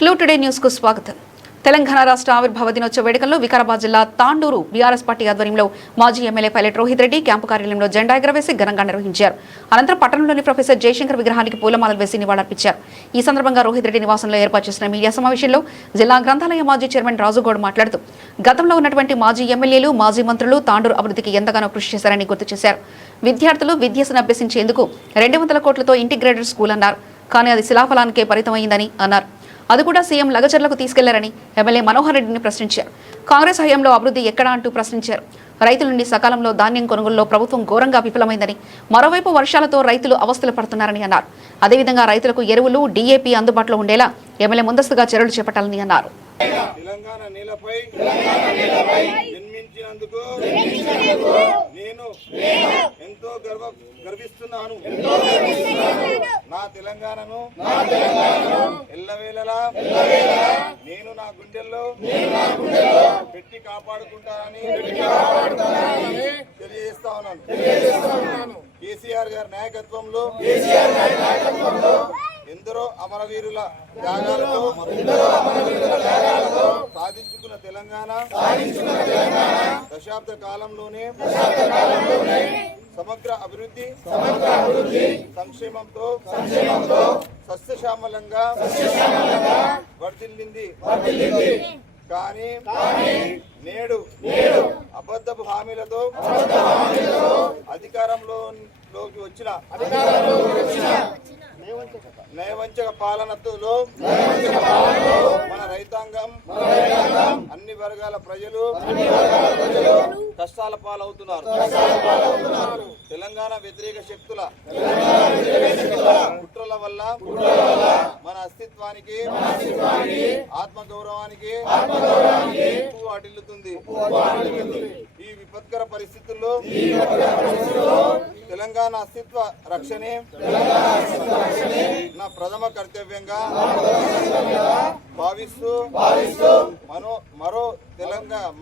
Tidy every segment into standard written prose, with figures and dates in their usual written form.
Clue today news కు స్వాగతం. తెలంగాణ రాష్ట్ర ఆవిర్భావ దినోత్సవ వేడుకల్లో వికారాబాద్ జిల్లా తాండూరు బీఆర్ఎస్ పార్టీ ఆధ్వర్యంలో మాజీ MLA pilot Rohit Reddy camp కార్యాలయంలో జెండా ఎగరవేసి ఘనంగా నిర్వహించారు. అనంతరం పట్టణంలోని ప్రొఫెసర్ జయశంకర్ విగ్రహానికి పూలమాలలు వేసి నివాళులర్పించారు. ఈ సందర్భంగా రోహిత్ రెడ్డి నివాసంలో ఏర్పాటు చేసిన మీడియా సమావేశంలో జిల్లా గ్రంథాలయ మాజీ చైర్మన్ రాజుగౌడ్ మాట్లాడుతూ గతంలో ఉన్నటువంటి మాజీ ఎమ్మెల్యేలు మాజీ మంత్రులు తాండూరు అభివృద్ధికి ఎంతగానో కృషి చేశారని గుర్తు చేశారు. విద్యార్థులు విద్యను అభ్యసించేందుకు 200 కోట్లతో ఇంటిగ్రేటెడ్ స్కూల్ అన్నారు. కానీ అది శిలాఫలానికే పరిమితమైందని అన్నారు. అది కూడా సీఎం లగచర్లకు తీసుకెళ్లారని ఎమ్మెల్యే మనోహర్ రెడ్డిని ప్రశ్నించారు. కాంగ్రెస్ హయాంలో అభివృద్ధి ఎక్కడా అంటూ ప్రశ్నించారు. రైతుల నుండి సకాలంలో ధాన్యం కొనుగోలులో ప్రభుత్వం ఘోరంగా విఫలమైందని, మరోవైపు వర్షాలతో రైతులు అవస్థలు పడుతున్నారని అన్నారు. అదేవిధంగా రైతులకు ఎరువులు, డీఏపీ అందుబాటులో ఉండేలా ఎమ్మెల్యే ముందస్తుగా చర్యలు చేపట్టాలని అన్నారు. తెలంగాణ నేలపై జన్మించినందుకు నేను ఎంతో గర్విస్తున్నాను. నా తెలంగాణను ఎల్లవేళలా నేను నా గుండెల్లో పెట్టి కాపాడుకుంటానని తెలియజేస్తా ఉన్నాను. కేసీఆర్ గారి నాయకత్వంలో ఎందరో అమరవీరుల త్యాగాలతో సాధించుకున్న తెలంగాణ దశాబ్ద కాలంలోనే సమగ్ర అభివృద్ధి సంక్షేమంతో సస్యశ్యామలంగా వర్ధిల్లింది. కానీ నేడు అబద్ధపు హామీలతో అధికారంలోకి వచ్చిన నయవంచక పాలనలో మన రైతాంగం అన్ని వర్గాల ప్రజలు కష్టాల పాలవుతున్నారు. తెలంగాణ వ్యతిరేక శక్తుల కుట్రల వల్ల మన అస్తిత్వానికి ఆత్మగౌరవానికి అడ్డుతుంది. ఈ విపత్కర పరిస్థితుల్లో తెలంగాణ అస్తిత్వ రక్షణే నా ప్రథమ కర్తవ్యంగా భావిస్తూ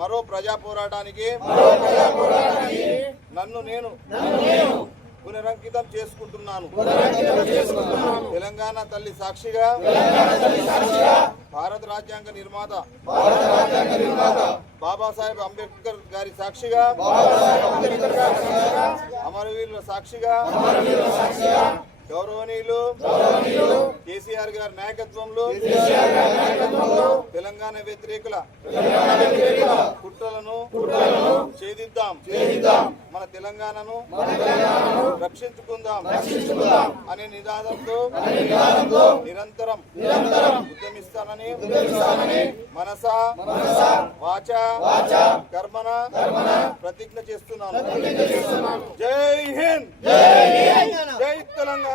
మరో ప్రజా పోరాటానికి నన్ను నేను పునరంకితం చేసుకుంటున్నాను. తెలంగాణ తల్లి సాక్షిగా భారత రాజ్యాంగ నిర్మాత బాబాసాహెబ్ అంబేద్కర్ గారి సాక్షిగా అమరవీరుల సాక్షిగా గౌరవనీయులు కేసీఆర్ గారి నాయకత్వంలో తెలంగాణ వ్యతిరేకుల కుట్రలను ఛేదిద్దాం, మన తెలంగాణను రక్షించుకుందాం అనే నినాదంతో నిరంతరం ఉద్యమిస్తానని మనసా వాచా కర్మన ప్రతిజ్ఞ చేస్తున్నాను. జై హింద్, జై తెలంగాణ,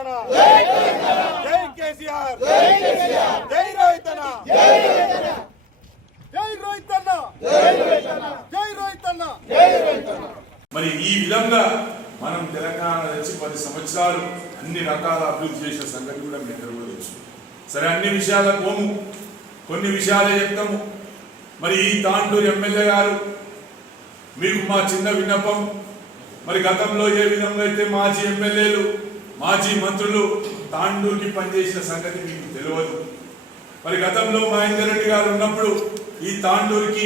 జై కేసీఆర్, జై రోహితన్న, జై రోహితన్న, జై రోహితన్న. మరి ఈ విధంగా మనం తెలంగాణ వచ్చి 10 సంవత్సరాలు అన్ని రకాల అభివృద్ధి చేసిన సంగతి కూడా మీకు తెలుసు. సరే, అన్ని విషయాల పోము, కొన్ని విషయాలే చెప్తాము. మరి ఈ తాండూరు ఎమ్మెల్యే గారు, మీకు మా చిన్న విన్నపం, మరి గతంలో ఏ విధంగా అయితే మాజీ ఎమ్మెల్యేలు మాజీ మంత్రులు తాండూరుకి పనిచేసిన సంగతి మీకు తెలియదు. మరి గతంలో మహేందర్ రెడ్డి గారు ఉన్నప్పుడు ఈ తాండూరుకి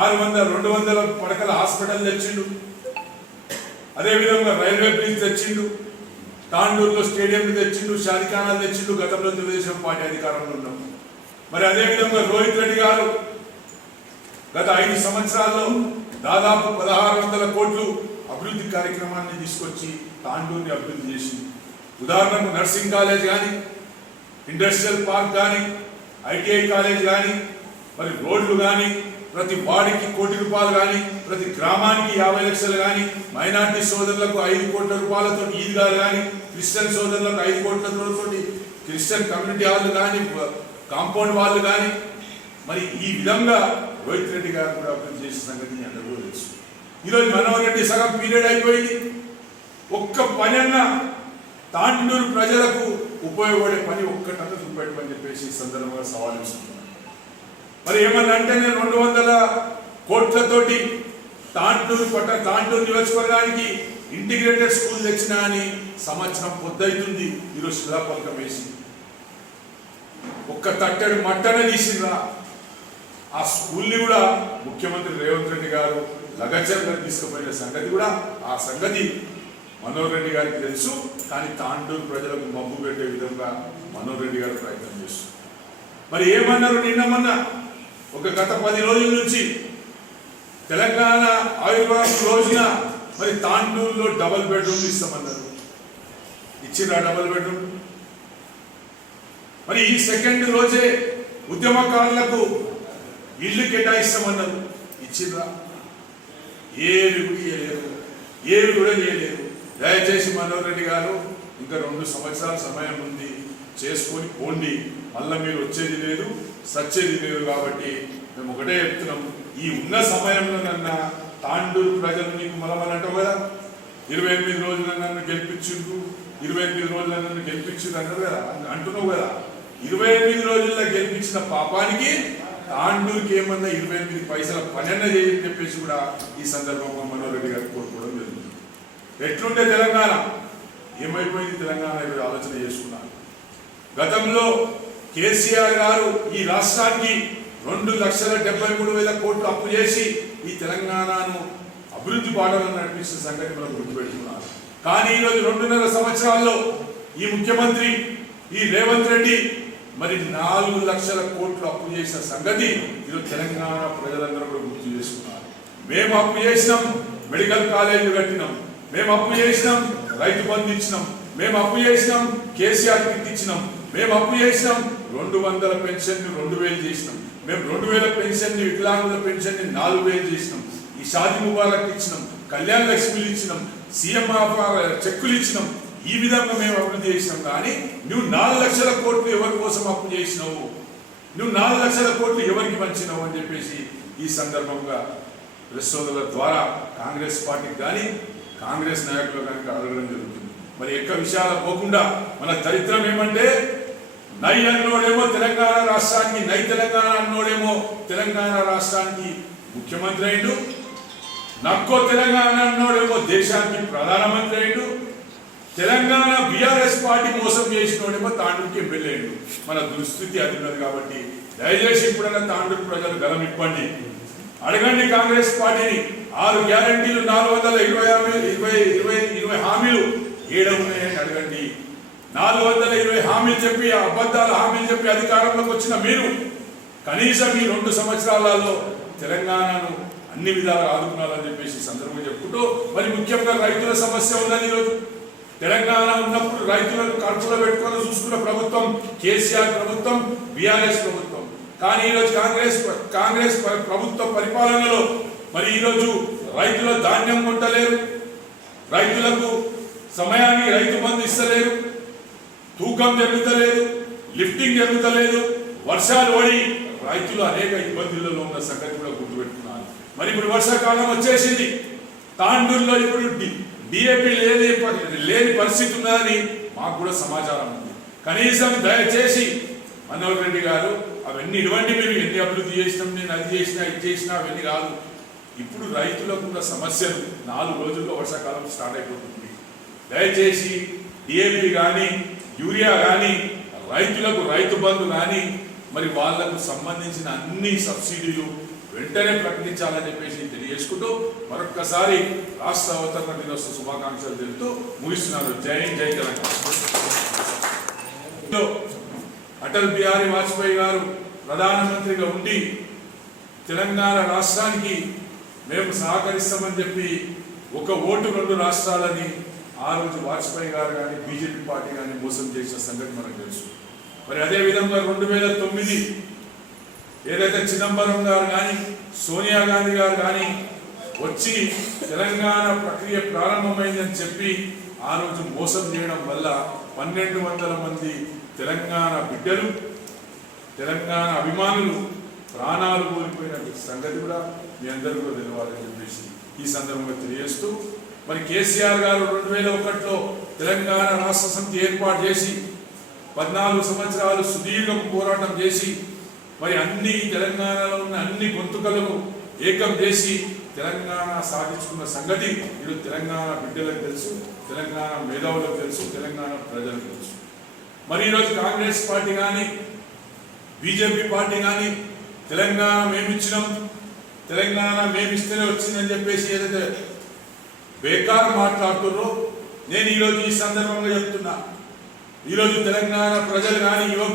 200 పడకల హాస్పిటల్ తెచ్చిండు. అదేవిధంగా రైల్వే బ్రిడ్జ్ తెచ్చిండు, తాండూరులో స్టేడియం తెచ్చిండు, షాదిఖానాలు తెచ్చిండు. గతంలో తెలుగుదేశం పార్టీ అధికారంలో ఉన్నాం. మరి అదేవిధంగా రోహిత్ రెడ్డి గారు గత 5 సంవత్సరాల్లో దాదాపు 1600 కోట్లు అభివృద్ధి కార్యక్రమాన్ని తీసుకొచ్చి తాండూరుని అభివృద్ధి చేసింది. ఉదాహరణకు నర్సింగ్ కాలేజ్ కానీ, ఇండస్ట్రియల్ పార్క్ కానీ, ఐటీఐ కాలేజ్ కానీ, మరి రోడ్లు కానీ, ప్రతి వార్డుకి 1 కోటి రూపాయలు కానీ, ప్రతి గ్రామానికి 50 లక్షలు కానీ, మైనార్టీ సోదరులకు 5 కోట్ల రూపాయలతో ఈద్గాలు కానీ, క్రిస్టియన్ సోదరులకు 5 కోట్లతో క్రిస్టియన్ కమ్యూనిటీ హాళ్ళు కానీ, కాంపౌండ్ వాళ్ళు కానీ, మరి ఈ విధంగా రోహిత్ రెడ్డి గారు కూడా అభివృద్ధి చేసిన సంగతి అందరూ తెలుసు. ఈరోజు మనోహర్ రెడ్డి సగం పీరియడ్ అయిపోయింది. ఒక్క పని అన్నా తాండూరు ప్రజలకు ఉపయోగపడే పని ఒక్కటన్నా చూపెట్టమని చెప్పేసి సందర్భంగా సవాల్ ఇస్తున్నాను. మరి ఏమన్నా అంటే నేను 200 కోట్లతోటి తాండూరు నియోజకవర్గానికి ఇంటిగ్రేటెడ్ స్కూల్ తెచ్చినా అని సంవత్సరం పొద్దవుతుంది. ఈరోజు శిలాఫలకం వేసి ఒక్క తట్టెడు మట్టనే తీసిండ్రా. ఆ స్కూల్ని కూడా ముఖ్యమంత్రి రేవంత్ రెడ్డి గారు లగచర్గా తీసుకుపోయిన సంగతి కూడా ఆ సంగతి మనోహర్ రెడ్డి గారికి తెలుసు. కానీ తాండూరు ప్రజలకు మబ్బు పెట్టే విధంగా మనోహర్ రెడ్డి గారు ప్రయత్నం చేస్తారు. మరి ఏమన్నారు నిన్నమన్నా? ఒక గత 10 రోజుల నుంచి తెలంగాణ ఆవిర్భావం రోజున మరి తాండూరులో డబుల్ బెడ్రూమ్ ఇస్తామన్నారు. ఇచ్చిరా డబుల్ బెడ్రూమ్? మరి ఈ సెకండ్ రోజే ఉద్యమకారులకు ఇల్లు కేటాయిస్తామన్నారు. ఇచ్చిరా? ఏవి కూడా చేయలేదు. దయచేసి మనోహర్ రెడ్డి గారు ఇంకా 2 సంవత్సరాల సమయం ఉంది, చేసుకొని పోండి. మళ్ళీ మీరు వచ్చేది లేదు, సచ్చేది లేదు. కాబట్టి మేము ఒకటే చెప్తున్నాం, ఈ ఉన్న సమయంలో తాండూరు ప్రజలు నీకు మలమలంటావు కదా, 28 రోజులు నన్ను గెలిపించిండ్రు, 28 రోజులు నన్ను గెలిపించిండ్రు అన్నారు కదా, అంటున్నావు కదా. 28 రోజుల్లో గెలిపించిన పాపానికి తాండూరుకి ఏమన్నా 28 పైసల పనైనా చేయని చెప్పేసి కూడా ఈ సందర్భంగా మనోహర్ రెడ్డి గారు కోరుకోవడం జరిగింది. ఎట్లుంటే తెలంగాణ ఏమైపోయింది? తెలంగాణ ఆలోచన చేసుకున్నారు. గతంలో కేసీఆర్ గారు ఈ రాష్ట్రానికి 2,73,000 కోట్లు అప్పు చేసి ఈ తెలంగాణను అభివృద్ధి బాటలో నడిపిస్తున్న సంగతి మనం గుర్తుపెట్టుకున్నారు. కానీ ఈరోజు 2.5 సంవత్సరాల్లో ఈ ముఖ్యమంత్రి ఈ రేవంత్ రెడ్డి మరి 4 లక్షల కోట్లు అప్పు చేసిన సంగతి ఈరోజు తెలంగాణ ప్రజలందరూ కూడా గుర్తు చేసుకున్నారు. మేము అప్పు చేసినాం, మెడికల్ కాలేజీలు కట్టినాం, మేము అప్పు చేసినాం, రైతు బంధు ఇచ్చినాం, మేము అప్పు చేసినాం, కేసీఆర్ కిట్ ఇచ్చినాం, మేము అప్పు చేసినాం, 200 పెన్షన్ని 2,000 చేసినాం, మేము 2,000 పెన్షన్ని వికలాంగుల పెన్షన్ని 4,000 చేసినాం, ఈ షాదీ ముబారక్ ఇచ్చినాం, కళ్యాణ లక్ష్మిలు ఇచ్చినాం, సీఎం చెక్కులు ఇచ్చినాం. ఈ విధంగా మేము అభివృద్ధి చేసినాం. కానీ నువ్వు 4 లక్షల కోట్లు ఎవరి కోసం అప్పు చేసినావు, నువ్వు 4 లక్షల కోట్లు ఎవరికి పంచినావు అని చెప్పేసి ఈ సందర్భంగా ప్రెస్ సోదరుల ద్వారా కాంగ్రెస్ పార్టీకి కానీ కాంగ్రెస్ నాయకులు కానీ అడగడం జరుగుతుంది. మరి ఎక్క విషయాలు పోకుండా మన దరిద్రం ఏమంటే, నై అన్నోడేమో తెలంగాణ రాష్ట్రానికి, నై తెలంగాణ అన్నోడేమో తెలంగాణ రాష్ట్రానికి ముఖ్యమంత్రి అయిండు, నక్కో తెలంగాణ అన్నోడేమో దేశానికి ప్రధానమంత్రి అయిండు, తెలంగాణ బీఆర్ఎస్ పార్టీ మోసం చేసినోడేమో తాండూరుకి ఎమ్మెల్యే అయిండు. మన దుస్థితి అది ఉన్నది. కాబట్టి దయచేసి ఇప్పుడైనా తాండూరు ప్రజలు గలం ఇవ్వండి, అడగండి కాంగ్రెస్ పార్టీని. 6 గ్యారంటీలు, 420 హామీలు ఏడ ఉన్నాయని అడగండి. 420 హామీలు చెప్పి, అబద్ధాల హామీలు చెప్పి అధికారంలోకి వచ్చిన మీరు కనీసం ఈ 2 సంవత్సరాలలో తెలంగాణను అన్ని విధాలుగా ఆదుకున్నారని చెప్పేసి సందర్భంగా చెప్పుకుంటూ, మరి ముఖ్యంగా రైతుల సమస్య ఉన్నది. ఈరోజు తెలంగాణ ఉన్నప్పుడు రైతులను కడుపులో పెట్టుకొని చూసుకున్న ప్రభుత్వం కేసీఆర్ ప్రభుత్వం, బీఆర్ఎస్ ప్రభుత్వం. కానీ ఈరోజు కాంగ్రెస్ ప్రభుత్వ పరిపాలనలో మరి ఈరోజు రైతుల ధాన్యం కొంటలేరు, రైతులకు సమయానికి రైతు బంధు ఇస్తలేరు, తూకం జరుగుతలేదు, లిఫ్టింగ్ జరుగుతలేదు, వర్షాలు పడి రైతులు అనేక ఇబ్బందులలో ఉన్న సంగతి కూడా గుర్తుపెట్టుకున్నారు. మరి ఇప్పుడు వర్షాకాలం వచ్చేసింది, తాండూరులో ఇప్పుడు డిఏపి లేని పరిస్థితి ఉన్నదని మాకు కూడా సమాచారం ఉంది. కనీసం దయచేసి మనోహర్ రెడ్డి గారు అవన్నీ ఇవ్వండి. మీరు ఎన్ని అభివృద్ధి చేసినాం, నేను అది చేసినా ఇది చేసినా అవన్నీ కాదు. ఇప్పుడు రైతులకు ఉన్న సమస్యలు 4 రోజుల్లో వర్షాకాలం స్టార్ట్ అయిపోతుంది. దయచేసి డిఏపి కానీ యూరియా కానీ రైతులకు రైతు బంధు కానీ మరి వాళ్లకు సంబంధించిన అన్ని సబ్సిడీలు వెంటనే ప్రకటించాలని చెప్పేసి తెలియజేసుకుంటూ మరొక్కసారి రాష్ట్ర అవతరణ దినోత్సవ శుభాకాంక్షలు తెలుపుతూ ముగిస్తున్నారు. జై జై తెలంగాణ. అటల్ బిహారీ వాజ్పేయి గారు ప్రధానమంత్రిగా ఉండి తెలంగాణ రాష్ట్రానికి మేము సహకరిస్తామని చెప్పి 1 ఓటు 2 రాష్ట్రాలని ఆ రోజు వాజ్పేయి గారు కానీ బీజేపీ పార్టీ కానీ మోసం చేసిన సంగతి మనకు తెలుసు. మరి అదేవిధంగా 2009 ఏదైతే చిదంబరం గారు కానీ సోనియా గాంధీ గారు కానీ వచ్చి తెలంగాణ ప్రక్రియ ప్రారంభమైందని చెప్పి ఆ రోజు మోసం చేయడం వల్ల 1200 మంది తెలంగాణ బిడ్డలు, తెలంగాణ అభిమానులు ప్రాణాలు కోల్పోయిన సంగతి కూడా మీ అందరూ కూడా తెలియాలని చెప్పేసి ఈ సందర్భంగా తెలియజేస్తూ, మరి కేసీఆర్ గారు 2001లో తెలంగాణ రాష్ట్ర సమితి ఏర్పాటు చేసి 14 సంవత్సరాలు సుదీర్ఘ పోరాటం చేసి మరి అన్ని తెలంగాణలో ఉన్న అన్ని గొంతుకలను ఏకం చేసి తెలంగాణ సాధించుకున్న సంగతి ఈరోజు తెలంగాణ బిడ్డలకు తెలుసు, తెలంగాణ మేధావులకు తెలుసు, తెలంగాణ ప్రజలకు తెలుసు. మరి ఈరోజు కాంగ్రెస్ పార్టీ కానీ బీజేపీ పార్టీ కానీ తెలంగాణ మేమిచ్చినాం, తెలంగాణ మేమిస్తేనే వచ్చిందని చెప్పేసి ఏదైతే బేకారు మాట్లాడుతున్నారో నేను ఈరోజు ఈ సందర్భంగా చెప్తున్నా. ఈరోజు తెలంగాణ ప్రజలు కానీ యువకులు